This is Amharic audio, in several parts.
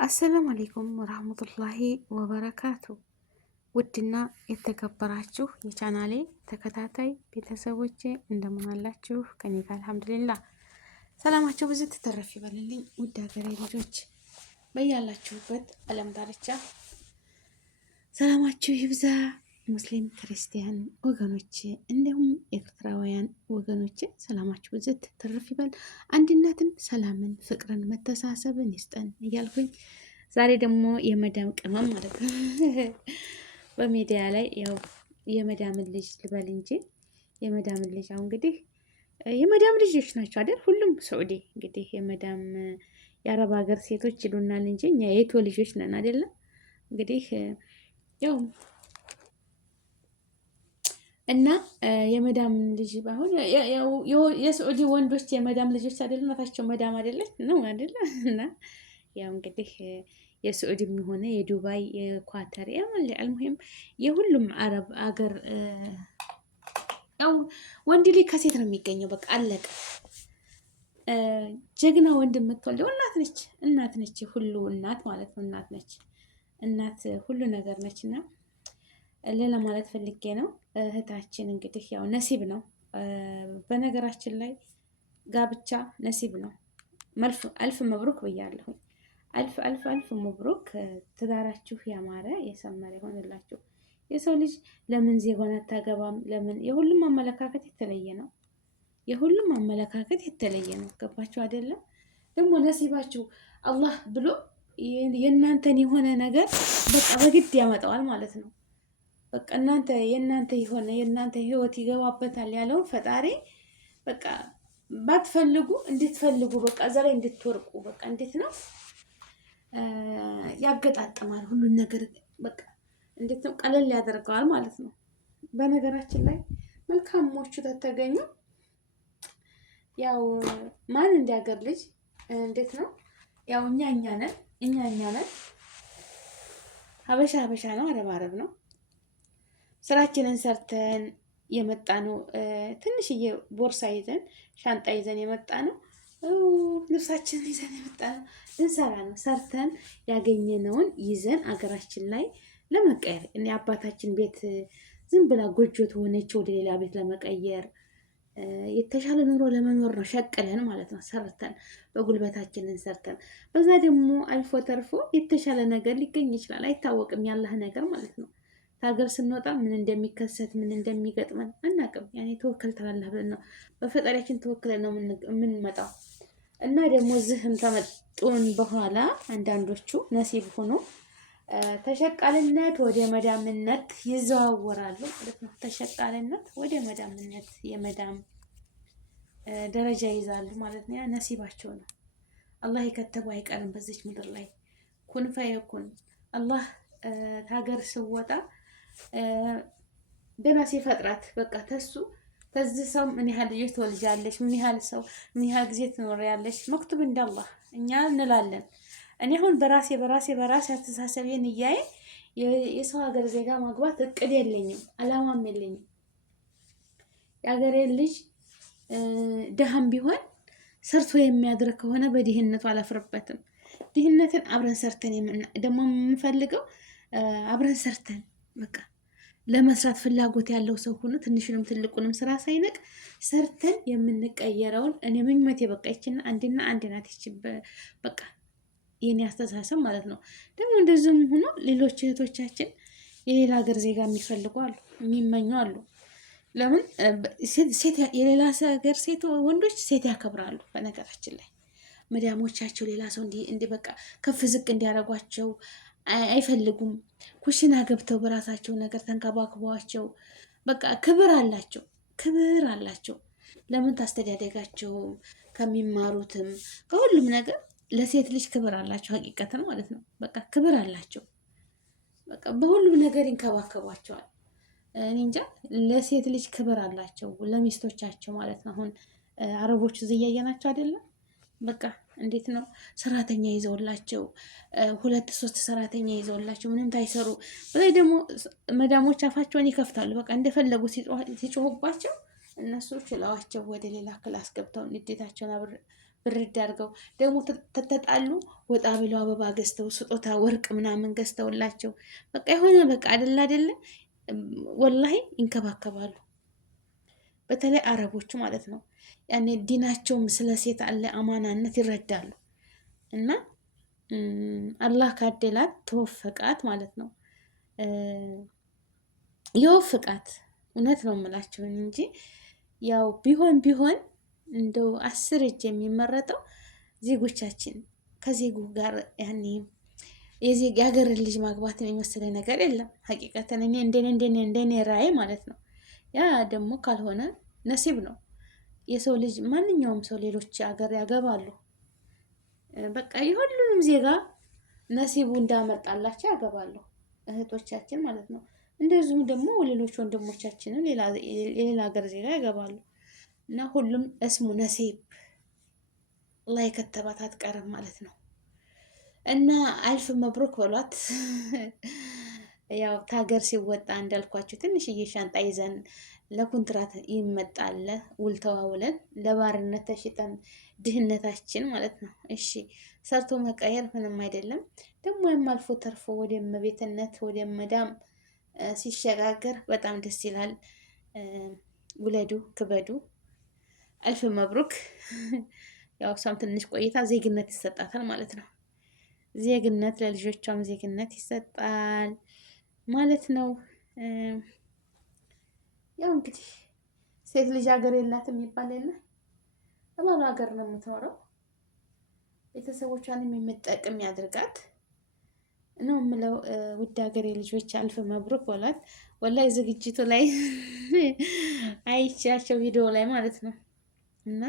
አሰላሙ አሌይኩም ወራህመቱላሂ ወበረካቱ። ውድና የተከበራችሁ የቻናሌ ተከታታይ ቤተሰቦቼ እንደምን አላችሁ? ከኔ ጋር አልሐምዱሊላህ ሰላማችሁ ብዙ ትተረፍ ይበልልኝ። ውድ ሀገሬ ልጆች በያላችሁበት ዓለም ዳርቻ ሰላማችሁ ይብዛ። ሙስሊም ክርስቲያን ወገኖች እንዲሁም ኤርትራውያን ወገኖች ሰላማችሁ ብዙ ትተረፍ ይበል። አንድነትን፣ ሰላምን፣ ፍቅርን፣ መተሳሰብን ይስጠን እያልኩኝ ዛሬ ደግሞ የመዳም ቅመም ማለት ነው በሚዲያ ላይ ያው የመዳምን ልጅ ልበል እንጂ የመዳምን ልጅ አሁን እንግዲህ የመዳም ልጆች ናቸው አይደል? ሁሉም ሰዑዲ እንግዲህ የመዳም የአረብ ሀገር ሴቶች ይሉናል እንጂ እኛ የኢትዮ ልጆች ነን አይደለም? እንግዲህ ያው እና የመዳም ልጅ አሁን የሰዑዲ ወንዶች የመዳም ልጆች አይደለም? እናታቸው መዳም አይደለች ነው አይደለ? እና ያው እንግዲህ የሰዑዲም ሆነ የዱባይ የኳተር አልሙሂም የሁሉም አረብ አገር ያው ወንድ ልጅ ከሴት ነው የሚገኘው። በቃ አለቀ። ጀግና ወንድ የምትወልደው እናት ነች። ሁሉ እናት ማለት ነው። እናት ነች። እናት ሁሉ ነገር ነች። እና ሌላ ማለት ፈልጌ ነው እህታችን እንግዲህ ያው ነሲብ ነው። በነገራችን ላይ ጋብቻ ነሲብ ነው። አልፍ መብሩክ ብያለሁ። አልፍ መብሩክ። ትዳራችሁ ያማረ የሰመረ ይሆንላችሁ። የሰው ልጅ ለምን ዜጋውን አታገባም? ለምን? የሁሉም አመለካከት የተለየ ነው። የሁሉም አመለካከት የተለየ ነው። ገባችሁ አይደለም? ደግሞ ነሲባችሁ አላህ ብሎ የእናንተን የሆነ ነገር በቃ በግድ ያመጣዋል ማለት ነው። በቃ የእናንተ ህይወት ይገባበታል ያለውን ፈጣሪ በቃ ባትፈልጉ እንድትፈልጉ በቃ እዛ ላይ እንድትወርቁ በቃ እንዴት ነው ያገጣጥማል ሁሉን ነገር በቃ እንዴት ነው ቀለል ያደርገዋል ማለት ነው። በነገራችን ላይ መልካሞቹ ተተገኙ ያው ማን እንዲያገር ልጅ እንዴት ነው ያው እኛ ነን። ሀበሻ ነው፣ አረብ ነው። ስራችንን ሰርተን የመጣ ነው። ትንሽዬ ቦርሳ ይዘን ሻንጣ ይዘን የመጣ ነው። ልብሳችንን ይዘን የመጣ ነው። ልንሰራ ነው። ሰርተን ያገኘነውን ይዘን አገራችን ላይ ለመቀየር እኔ አባታችን ቤት ዝም ብላ ጎጆ ተሆነች ወደ ሌላ ቤት ለመቀየር የተሻለ ኑሮ ለመኖር ነው። ሸቅለን ማለት ነው። ሰርተን በጉልበታችንን ሰርተን በዛ ደግሞ አልፎ ተርፎ የተሻለ ነገር ሊገኝ ይችላል። አይታወቅም ያላህ ነገር ማለት ነው። ከሀገር ስንወጣ ምን እንደሚከሰት ምን እንደሚገጥመን አናውቅም። ያኔ ተወከል ተላላህ ብለን ነው በፈጣሪያችን ተወክለን ነው የምንመጣው። እና ደግሞ እዚህም ተመጡን በኋላ አንዳንዶቹ ነሲብ ሆኖ ተሸቃልነት ወደ መዳምነት ይዘዋወራሉ ማለት ነው። ተሸቃልነት ወደ መዳምነት የመዳም ደረጃ ይዛሉ ማለት ነው። ያ ነሲባቸው ነው። አላህ የከተበው አይቀርም በዚች ምድር ላይ ኩን ፈየኩን። አላህ ሀገር ስወጣ ገና ሲፈጥራት በቃ ከዚህ ሰው ምን ያህል ልጆች ትወልጃለሽ፣ ምን ያህል ጊዜ ትኖሪያለሽ መክቱብ እንዳላህ እኛ እንላለን። እኔ አሁን በራሴ አስተሳሰቤን እያየ የሰው ሀገር ዜጋ ማግባት እቅድ የለኝም፣ አላማም የለኝም። የሀገሬን ልጅ ደሃም ቢሆን ሰርቶ የሚያድር ከሆነ በድህነቱ አላፍርበትም። ድህነትን አብረን ሰርተን ደግሞ የምንፈልገው አብረን ሰርተን በቃ ለመስራት ፍላጎት ያለው ሰው ሆኖ ትንሹንም ትልቁንም ስራ ሳይነቅ ሰርተን የምንቀየረውን እኔ ምኞቴ በቃ ይችና አንድ ናት። ይች በቃ የኔ አስተሳሰብ ማለት ነው። ደግሞ እንደዚህም ሆኖ ሌሎች እህቶቻችን የሌላ ሀገር ዜጋ የሚፈልጉ አሉ፣ የሚመኙ አሉ። ለምን የሌላ ሀገር ሴት ወንዶች ሴት ያከብራሉ። በነገራችን ላይ መዳሞቻቸው ሌላ ሰው እንዲህ በቃ ከፍ ዝቅ እንዲያደርጓቸው አይፈልጉም። ኩሽና ገብተው በራሳቸው ነገር ተንከባክቧቸው በቃ ክብር አላቸው። ለምን ታስተዳደጋቸውም ከሚማሩትም ከሁሉም ነገር ለሴት ልጅ ክብር አላቸው። ሀቂቀትን ማለት ነው። በቃ ክብር አላቸው። በቃ በሁሉም ነገር ይንከባከቧቸዋል። እኔ እንጃ ለሴት ልጅ ክብር አላቸው ለሚስቶቻቸው ማለት ነው። አሁን አረቦቹ እያየናቸው አይደለም? በቃ እንዴት ነው ሰራተኛ ይዘውላቸው 2-3 ሰራተኛ ይዘውላቸው ምንም ታይሰሩ። በላይ ደግሞ መዳሞች አፋቸውን ይከፍታሉ። በቃ እንደፈለጉ ሲጮሁባቸው እነሱ ችለዋቸው ወደ ሌላ ክላስ ገብተው ንዴታቸውን ብርድ አድርገው ደግሞ ተተጣሉ ወጣ ብለው አበባ ገዝተው ስጦታ ወርቅ ምናምን ገዝተውላቸው በቃ የሆነ በቃ አይደለ ወላሂ ይንከባከባሉ። በተለይ አረቦቹ ማለት ነው። ያኔ ዲናቸውም ስለ ሴት አለ አማናነት ይረዳሉ። እና አላህ ካደላት ተወፈቃት ማለት ነው። የወፍቃት እውነት ነው የምላቸው እንጂ ያው ቢሆን እንደው 10 እጅ የሚመረጠው ዜጎቻችን ከዜጉ ጋር ያኔ የሀገር ልጅ ማግባት የመሰለ ነገር የለም። ሀቂቀተን እኔ እንደኔ ራዕይ ማለት ነው። ያ ደግሞ ካልሆነ ነሲብ ነው። የሰው ልጅ ማንኛውም ሰው ሌሎች ሀገር ያገባሉ። በቃ የሁሉንም ዜጋ ነሲቡ እንዳመጣላቸው ያገባሉ እህቶቻችን ማለት ነው። እንደዚሁም ደግሞ ሌሎች ወንድሞቻችንን የሌላ ሀገር ዜጋ ያገባሉ። እና ሁሉም እስሙ ነሲብ አላህ የከተባት አትቀርም ማለት ነው። እና አልፍ መብሩክ በሏት። ያው ታገር ሲወጣ እንዳልኳችሁ ትንሽዬ ሻንጣ ይዘን ለኮንትራት ይመጣል ውል ተዋውለን ለባርነት ተሽጠን ድህነታችን ማለት ነው። እሺ ሰርቶ መቀየር ምንም አይደለም። ደግሞ የማልፎ ተርፎ ወደ እመቤትነት ወደ መዳም ሲሸጋገር በጣም ደስ ይላል። ውለዱ ክበዱ። አልፍ መብሩክ። ያው እሷም ትንሽ ቆይታ ዜግነት ይሰጣታል ማለት ነው። ዜግነት ለልጆቿም ዜግነት ይሰጣል ማለት ነው። ያው እንግዲህ ሴት ልጅ ሀገር የላትም የሚባል የለ በባሏ ሀገር ነው የምትኖረው። ቤተሰቦቿንም የምትጠቅም ያድርጋት ነው የምለው። ውድ ሀገሬ ልጆች አልፍ መብሩክ በሏት። ወላሂ ዝግጅቱ ላይ አይቻቸው ቪዲዮ ላይ ማለት ነው። እና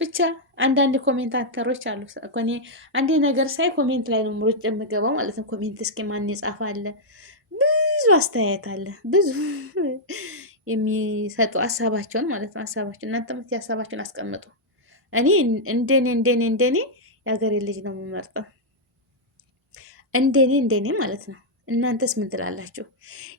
ብቻ አንዳንድ ኮሜንታተሮች አሉ። እኔ አንዴ ነገር ሳይ ኮሜንት ላይ ነው ምሩጭ የምገባው ማለት ነው። ኮሜንት እስኪ ማን የጻፈ አለ? ብዙ አስተያየት አለ፣ ብዙ የሚሰጡ ሀሳባቸውን ማለት ነው። ሀሳባቸው እናንተ ምት ሀሳባቸውን አስቀምጡ። እኔ እንደኔ የሀገሬ ልጅ ነው የምመርጠው። እንደኔ ማለት ነው። እናንተስ ምን ትላላችሁ?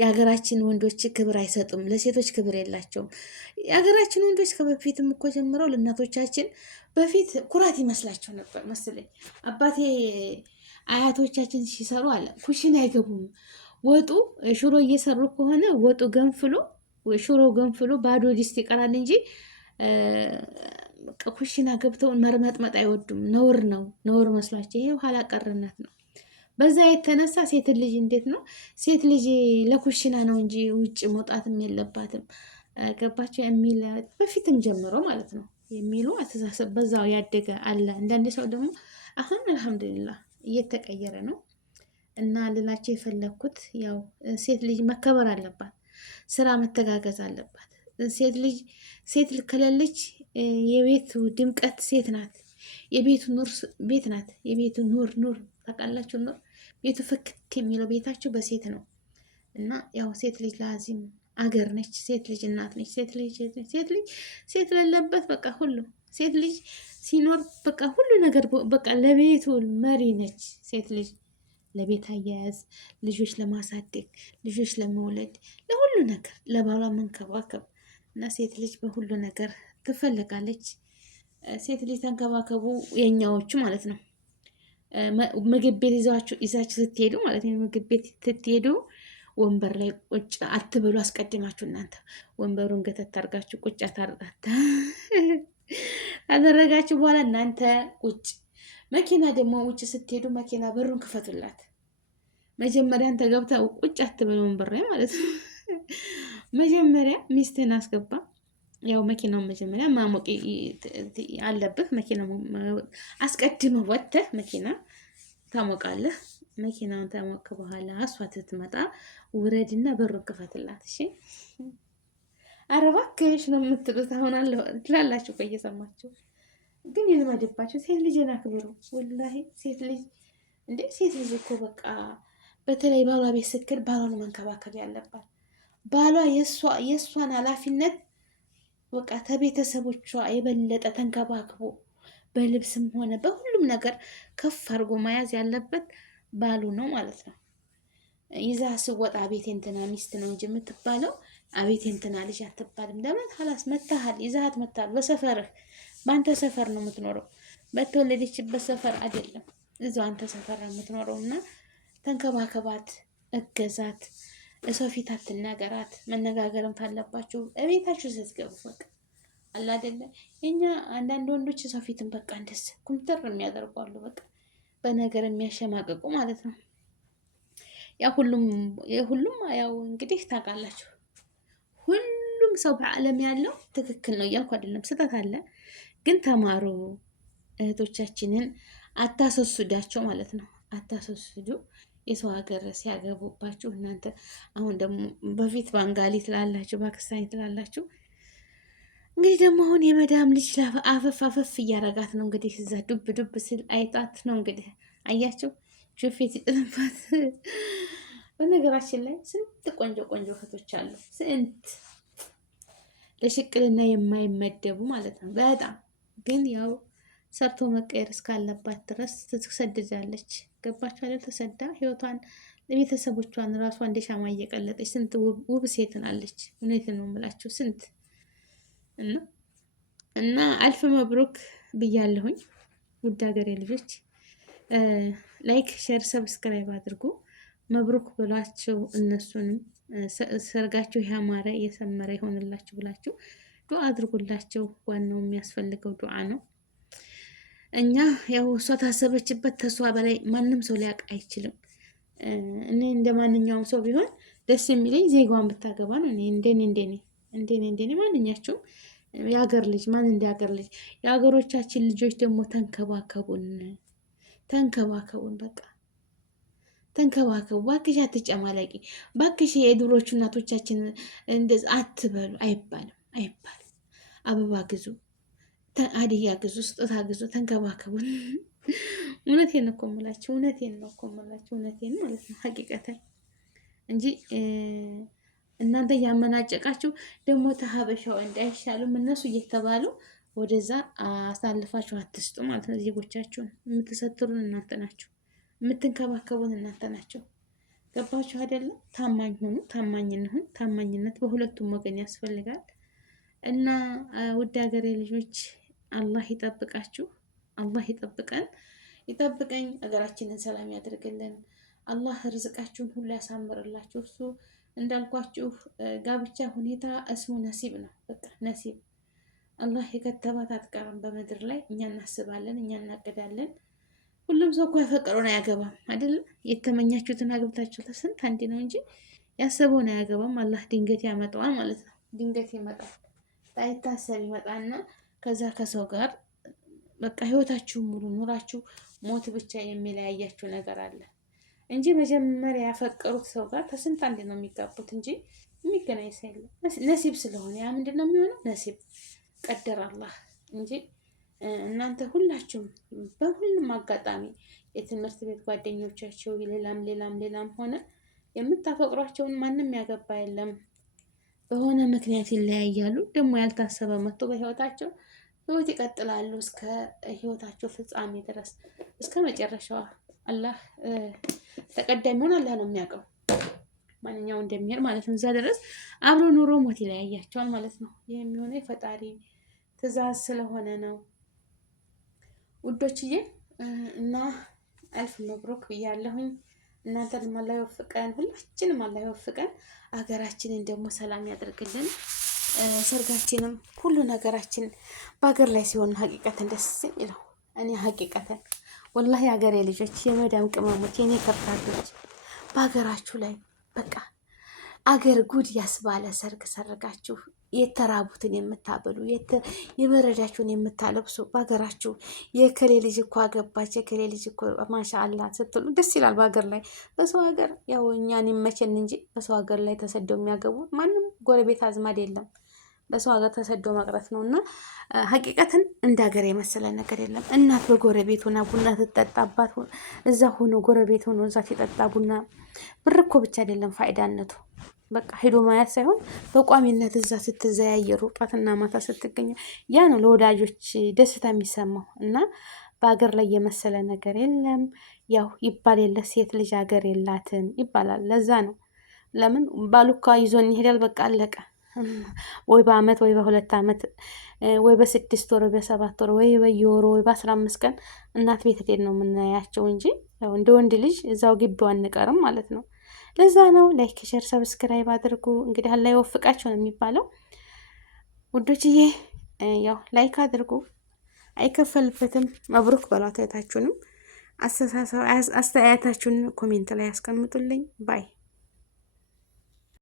የሀገራችን ወንዶች ክብር አይሰጡም፣ ለሴቶች ክብር የላቸውም። የሀገራችን ወንዶች ከበፊትም እኮ ጀምረው ለእናቶቻችን በፊት ኩራት ይመስላቸው ነበር መስለኝ። አባቴ አያቶቻችን ሲሰሩ አለ ኩሽና አይገቡም። ወጡ ሽሮ እየሰሩ ከሆነ ወጡ ገንፍሎ ሽሮ ገንፍሎ ባዶ ዲስት ይቀራል እንጂ ኩሽና ገብተው መርመጥመጥ አይወዱም። ነውር ነው፣ ነውር መስሏቸው። ይሄ ኋላ ቀርነት ነው። በዛ የተነሳ ሴት ልጅ እንዴት ነው ሴት ልጅ ለኩሽና ነው እንጂ ውጭ መውጣትም የለባትም ገባቸው የሚል በፊትም ጀምሮ ማለት ነው የሚሉ አስተሳሰብ በዛው ያደገ አለ። አንዳንድ ሰው ደግሞ አሁን አልሐምዱሊላህ እየተቀየረ ነው። እና ልላቸው የፈለግኩት ያው ሴት ልጅ መከበር አለባት፣ ስራ መተጋገዝ አለባት። ሴት ከሌለች የቤቱ ድምቀት ሴት ናት። የቤቱ ኑር ቤት ናት። የቤቱ ኑር ታውቃላችሁ፣ ኑር ቤቱ ፍክት የሚለው ቤታችሁ በሴት ነው። እና ያው ሴት ልጅ ላዚም አገር ነች። ሴት ልጅ እናት ነች። ሴት ለለበት በቃ ሁሉ ሴት ልጅ ሲኖር በቃ ሁሉ ነገር በቃ ለቤቱ መሪ ነች ሴት ልጅ። ለቤት አያያዝ፣ ልጆች ለማሳደግ፣ ልጆች ለመውለድ፣ ለሁሉ ነገር ለባሏ መንከባከብ እና ሴት ልጅ በሁሉ ነገር ትፈልጋለች። ሴት ልጅ ተንከባከቡ የኛዎቹ ማለት ነው። ምግብ ቤት ይዛችሁ ስትሄዱ ማለት ነው። ምግብ ቤት ስትሄዱ ወንበር ላይ ቁጭ አትበሉ። አስቀድማችሁ እናንተ ወንበሩን ገተት አድርጋችሁ ቁጭ አደረጋችሁ በኋላ እናንተ ቁጭ። መኪና ደግሞ ውጭ ስትሄዱ መኪና በሩን ክፈቱላት። መጀመሪያ አንተ ገብታ ቁጭ አትበሉ ወንበር ላይ ማለት ነው። መጀመሪያ ሚስትህን አስገባ። ያው መኪናውን መጀመሪያ ማሞቅ አለብህ። መኪና አስቀድመህ ወጥተህ መኪና ታሞቃለህ። መኪናውን ታሞቅ በኋላ እሷ ትመጣ ውረድና በሩን ክፈትላት። እሺ ኧረ እባክሽ ነው የምትሉት። አሁን ትላላችሁ እኮ እየሰማችሁ ግን ይልመድባችሁ። ሴት ልጅን አክብሩ። ወላሂ ሴት ልጅ እኮ በቃ በተለይ ባሏ ቤት ስክር ባሏን መንከባከብ ያለባት ባሏ የእሷን ኃላፊነት በቃ ከቤተሰቦቿ የበለጠ ተንከባክቦ በልብስም ሆነ በሁሉም ነገር ከፍ አድርጎ መያዝ ያለበት ባሉ ነው ማለት ነው። ይዛ ስወጣ አቤቴ እንትና ሚስት ነው እንጂ የምትባለው አቤቴ እንትና ልጅ አትባልም። ለምን ሀላስ መታሃል፣ ይዛሃት መታሃል። በሰፈርህ በአንተ ሰፈር ነው የምትኖረው፣ በተወለደችበት ሰፈር አይደለም። እዛው አንተ ሰፈር ነው የምትኖረው እና ተንከባከባት፣ እገዛት፣ ሰው ፊት አትናገራት። መነጋገርም ካለባችሁ እቤታችሁ ስትገቡ በቃ አለ አይደለ። የኛ አንዳንድ ወንዶች ሰው ፊትን በቃ እንደስ ኩምተር የሚያደርጓሉ፣ በቃ በነገር የሚያሸማቅቁ ማለት ነው። ያ ሁሉም ያው እንግዲህ ታውቃላችሁ፣ ሁሉም ሰው በዓለም ያለው ትክክል ነው እያልኩ አይደለም፣ ስህተት አለ። ግን ተማሩ፣ እህቶቻችንን አታስወስዳቸው ማለት ነው። አታስወስዱ። የሰው ሀገር ሲያገቡባችሁ እናንተ አሁን ደግሞ በፊት ባንጋሊ ትላላችሁ፣ ፓኪስታኒ ትላላችሁ። እንግዲህ ደግሞ አሁን የመዳም ልጅ አፈፍ አፈፍ እያረጋት ነው እንግዲህ እዛ ዱብ ዱብ ስል አይጣት ነው እንግዲህ አያቸው ሾፌት ይጥልባት። በነገራችን ላይ ስንት ቆንጆ ቆንጆ እህቶች አሉ፣ ስንት ለሽቅልና የማይመደቡ ማለት ነው። በጣም ግን ያው ሰርቶ መቀየር እስካለባት ድረስ ትሰድዳለች። ገባችሁ አይደል? ተሰዳ ህይወቷን ለቤተሰቦቿን ራሷ እንደ ሻማ እየቀለጠች ስንት ውብ ሴትን አለች። እውነቴን ነው የምላችሁ ስንት እና አልፍ መብሩክ ብያለሁኝ። ውድ ሀገሬ ልጆች ላይክ፣ ሼር፣ ሰብስክራይብ አድርጉ። መብሩክ ብሏቸው እነሱንም ሰርጋቸው ያማረ የሰመረ ይሆንላችሁ ብላችሁ ዱዓ አድርጉላቸው። ዋናው የሚያስፈልገው ዱዓ ነው። እኛ ያው እሷ ታሰበችበት ተሷ በላይ ማንም ሰው ሊያውቅ አይችልም። እኔ እንደ ማንኛውም ሰው ቢሆን ደስ የሚለኝ ዜጋዋን ብታገባ ነው። እንደኔ ማንኛቸውም የሀገር ልጅ ማን እንደ ሀገር ልጅ የሀገሮቻችን ልጆች ደግሞ ተንከባከቡን፣ በቃ ተንከባከቡ። ባክሽ አትጨማለቂ፣ ባክሽ የድሮቹ እናቶቻችን እንደዚ አትበሉ አይባልም። አበባ ግዙ፣ አድያ ግዙ፣ ስጦታ ግዙ፣ ተንከባከቡን። እውነቴን ነው እኮ የምላችሁ፣ እውነቴን ማለት ነው ሀቂቀተን እንጂ እናንተ እያመናጨቃችሁ ደግሞ ተሀበሻ ወንድ አይሻሉም እነሱ እየተባሉ ወደዛ አሳልፋችሁ አትስጡ ማለት ነው። ዜጎቻችሁን የምትሰትሩን እናንተ ናችሁ፣ የምትንከባከቡን እናንተ ናቸው። ገባችሁ አይደለም? ታማኝ ሆኑ፣ ታማኝ እንሁን። ታማኝነት በሁለቱም ወገን ያስፈልጋል። እና ውድ ሀገሬ ልጆች አላህ ይጠብቃችሁ፣ አላህ ይጠብቀን፣ ይጠብቀኝ። ሀገራችንን ሰላም ያደርግልን። አላህ ርዝቃችሁን ሁሉ ያሳምርላችሁ። እሱ እንዳልኳችሁ ጋብቻ ሁኔታ እስሙ ነሲብ ነው። በቃ ነሲብ አላህ የከተባት አትቀርም በምድር ላይ። እኛ እናስባለን፣ እኛ እናቅዳለን። ሁሉም ሰው እኮ የፈቀረውን አያገባም አይደለም። የተመኛችሁትን አግብታችሁ ለስንት አንዴ ነው እንጂ ያሰበውን አያገባም። አላህ ድንገት ያመጣዋል ማለት ነው። ድንገት ይመጣል፣ ሳይታሰብ ይመጣና ከዛ ከሰው ጋር በቃ ህይወታችሁ ሙሉ ኑራችሁ ሞት ብቻ የሚለያያችሁ ነገር አለ እንጂ መጀመሪያ ያፈቀሩት ሰው ጋር ከስንት አንዴ ነው የሚጋቡት እንጂ የሚገናኝ ሰው የለም። ነሲብ ስለሆነ ያ ምንድን ነው የሚሆነው? ነሲብ ቀደር አላህ እንጂ እናንተ ሁላችሁም በሁሉም አጋጣሚ የትምህርት ቤት ጓደኞቻቸው ሌላም ሆነ የምታፈቅሯቸውን ማንም ያገባ የለም። በሆነ ምክንያት ይለያያሉ። ደግሞ ያልታሰበ መጥቶ በህይወታቸው ህይወት ይቀጥላሉ እስከ ህይወታቸው ፍጻሜ ድረስ እስከ መጨረሻዋ። አላህ ተቀዳሚውን አላህ ነው የሚያውቀው ማንኛው እንደሚሄድ ማለት ነው። እዛ ድረስ አብሮ ኑሮ ሞት ይለያያቸዋል ማለት ነው። ይህ የሚሆነው የፈጣሪ ትእዛዝ ስለሆነ ነው ውዶችዬ። እና አልፍ መብሩክ ብያለሁኝ። እናንተንም አላህ ይወፍቀን፣ ሁላችንም አላህ ይወፍቀን። ሀገራችንን ደግሞ ሰላም ያደርግልን። ሰርጋችንም ሁሉ ነገራችን በሀገር ላይ ሲሆን ሀቂቀትን ደስ የሚለው እኔ ሀቂቀትን ወላሂ ሀገሬ ልጆች፣ የመዳም ቅመሞች፣ የኔ ከብታቶች በሀገራችሁ ላይ በቃ አገር ጉድ ያስባለ ሰርግ ሰርጋችሁ የተራቡትን የምታበሉ የበረዳችሁን የምታለብሱ በሀገራችሁ የከሌ ልጅ እኮ አገባች የከሌ ልጅ እኮ ማሻአላ ስትሉ ደስ ይላል። በሀገር ላይ በሰው ሀገር ያው እኛን ይመቸን እንጂ በሰው ሀገር ላይ ተሰደው የሚያገቡ ማንም ጎረቤት አዝማድ የለም። በሰው ሀገር ተሰዶ መቅረት ነው። እና ሀቂቀትን እንደ ሀገር የመሰለ ነገር የለም። እናት በጎረቤት ሆና ቡና ትጠጣባት እዛ ሆኖ ጎረቤት ሆኖ እዛ ሲጠጣ ቡና ብር እኮ ብቻ አይደለም ፋይዳነቱ በቃ ሄዶ ማየት ሳይሆን በቋሚነት እዛ ስትዘያየሩ ጧትና ማታ ስትገኘ ያ ነው ለወዳጆች ደስታ የሚሰማው። እና በሀገር ላይ የመሰለ ነገር የለም። ያው ይባል የለ ሴት ልጅ ሀገር የላትም ይባላል። ለዛ ነው ለምን ባሉካ ይዞን ይሄዳል። በቃ አለቀ። ወይ በአመት ወይ በሁለት አመት ወይ በ6 ወር ወይ በ7 ወር ወይ በየወሩ ወይ በ15 ቀን እናት ቤት ሄደን ነው የምናያቸው እንጂ ያው እንደ ወንድ ልጅ እዛው ግቢው አንቀርም ማለት ነው። ለዛ ነው ላይክ፣ ሼር፣ ሰብስክራይብ አድርጉ። እንግዲህ አላህ ይወፍቃቸው ነው የሚባለው ውዶችዬ። ያው ላይክ አድርጉ፣ አይከፈልበትም። መብሩክ በሏት እህታችሁንም። አስተያየታችሁን ኮሜንት ላይ ያስቀምጡልኝ ባይ